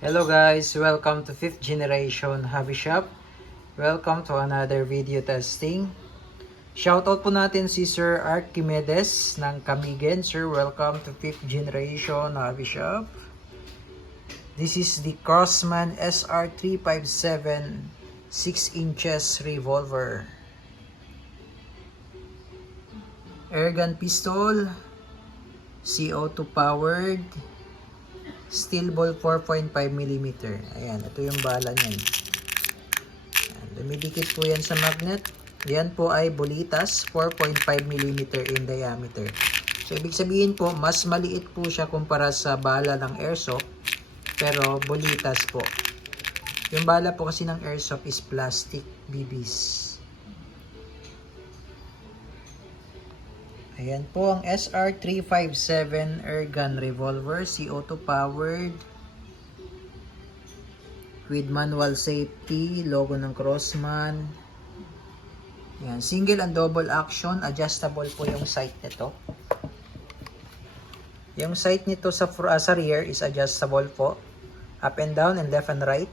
Hello guys, welcome to 5th generation hobby shop. Welcome to another video testing. Shoutout po natin si Sir Archimedes ng Camigen. Sir, welcome to 5th generation hobby shop. This is the Crossman SR357 6 inches revolver. Airgun pistol, CO2 powered, steel ball 4.5mm. Ayan, ito yung bala niyan. Dumidikit po yan sa magnet. Yan po ay bolitas 4.5mm in diameter. So, ibig sabihin po, mas maliit po siya kumpara sa bala ng airsoft. Pero bolitas po. Yung bala po kasi ng airsoft is plastic BBs. Ayan po ang SR357 airgun revolver, CO2 powered, with manual safety, logo ng Crossman. Ayan, single and double action, adjustable po yung sight nito. Yung sight nito sa rear is adjustable po, up and down and left and right,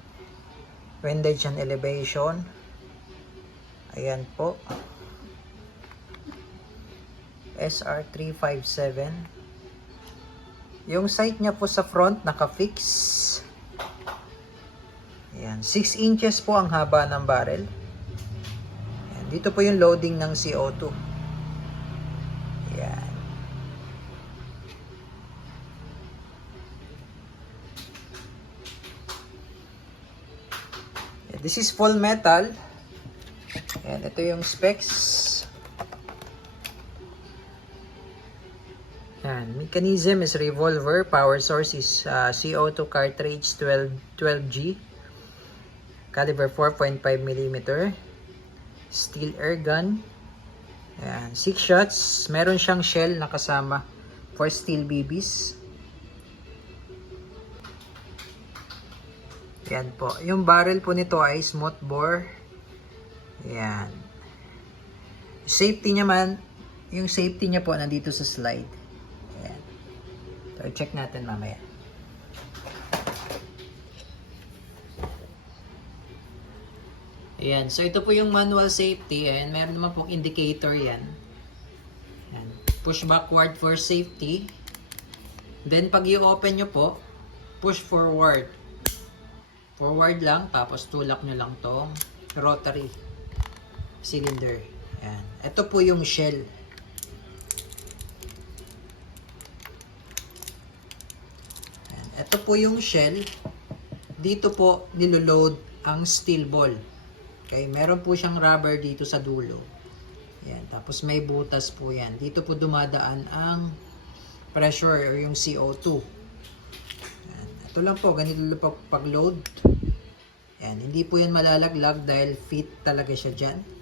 windage and elevation. Ayan po. SR357. Yung sight niya po sa front naka-fix. Ayan, 6 inches po ang haba ng barrel. Ayan, dito po yung loading ng CO2. Ayan. Ayan, this is full metal. Ayan, ito yung specs. Yan. Mechanism is revolver. Power source is CO2 cartridge 12G. Caliber 4.5mm. Steel air gun. Yan. 6 shots. Meron siyang shell na kasama for steel BBs. Yan po. Yung barrel po nito ay smooth bore. Yan. Safety niya man, yung safety niya po nandito sa slide. So, check natin mamaya. Ayan. So, ito po yung manual safety. Ayan. Meron naman pong indicator yan. Ayan. Push backward for safety. Then, pag i-open nyo po, push forward. Forward lang. Tapos, tulak nyo lang tong rotary cylinder. Ayan. Ito po yung shell. Ito po yung shell. Dito po niloload ang steel ball. Okay, meron po siyang rubber dito sa dulo. Yan, tapos may butas po yan. Dito po dumadaan ang pressure or yung CO2. Yan. Ito lang po, ganito lang po pag-load. Yan, hindi po yan malalaglag dahil fit talaga siya dyan.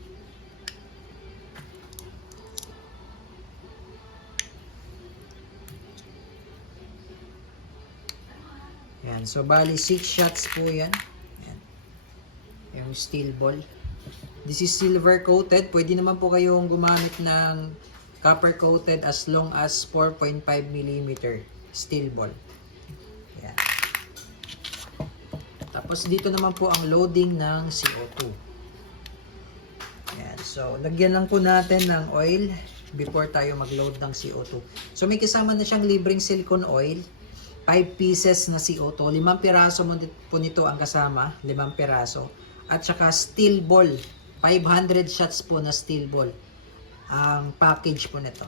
Yan, so bali 6 shots po yan. Yan. Yung steel ball. This is silver coated. Pwede naman po kayong gumamit ng copper coated as long as 4.5mm steel ball. Yan. Tapos dito naman po ang loading ng CO2. Yan. So, lagyan lang po natin ng oil before tayo mag-load ng CO2. So, may kasama na siyang libreng silicone oil. 5 pieces na CO2. 5 piraso po nito ang kasama. 5 piraso. At saka steel ball. 500 shots po na steel ball. Ang package po nito.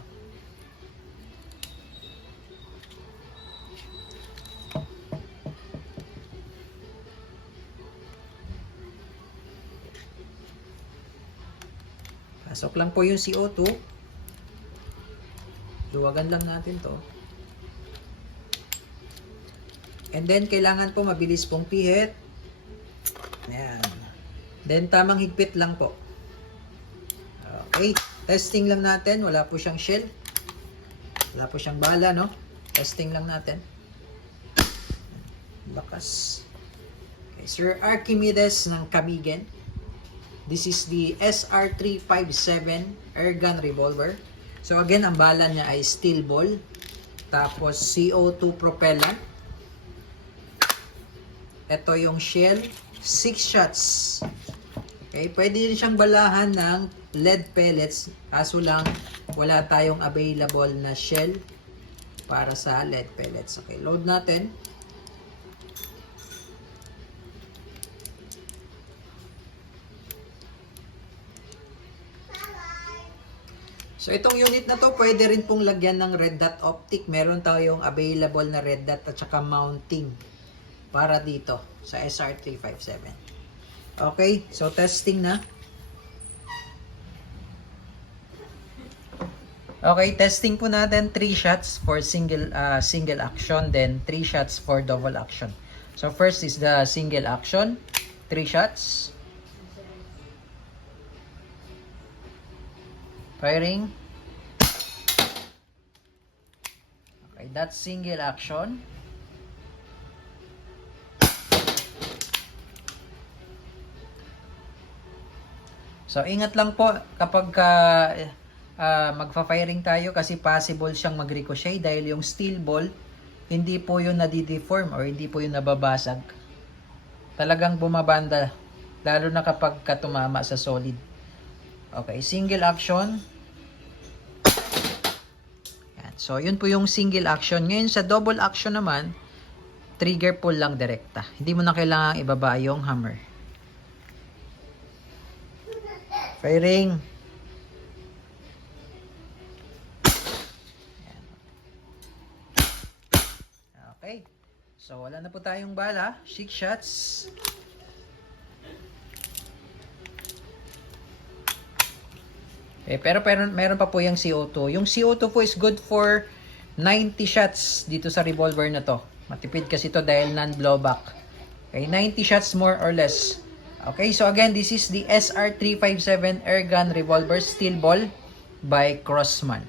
Pasok lang po yung CO2. Luwagan lang natin to. And then, kailangan po mabilis pong pihit. Ayan. Then, tamang higpit lang po. Okay. Testing lang natin. Wala po siyang shell. Wala po siyang bala, no? Testing lang natin. Bakas. Okay. Sir Archimedes ng Camigen. This is the SR357 airgun revolver. So, again, ang bala niya ay steel ball. Tapos, CO2 propellant. ito yung shell, 6 shots. Okay, pwede din siyang balahan ng lead pellets, kaso lang wala tayong available na shell para sa lead pellets. Okay, load natin. So itong unit na to, pwede rin pong lagyan ng red dot optic. Meron tayong available na red dot at saka mounting para dito sa SR357. Okay, so testing na. Okay, testing po natin 3 shots for single action, then 3 shots for double action. So first is the single action, 3 shots. Firing. Okay, that's single action. So ingat lang po kapag magfa-firing tayo kasi possible siyang mag-ricochet dahil yung steel ball hindi po yung nadi-deform or hindi po yung nababasag. Talagang bumabanda lalo na kapag tumama sa solid. Okay, single action. Yan. So yun po yung single action. Ngayon sa double action naman, trigger pull lang direkta. Hindi mo na kailangang ibaba yung hammer. Firing. Okay. So, wala na po tayong bala. 6 shots. Pero meron pa po yung CO2. Yung CO2 po is good for 90 shots dito sa revolver na to. Matipid kasi to dahil non-blowback. Okay, 90 shots more or less. Okay, so again, this is the SR357 Airgun Revolver Steel Ball by Crossman.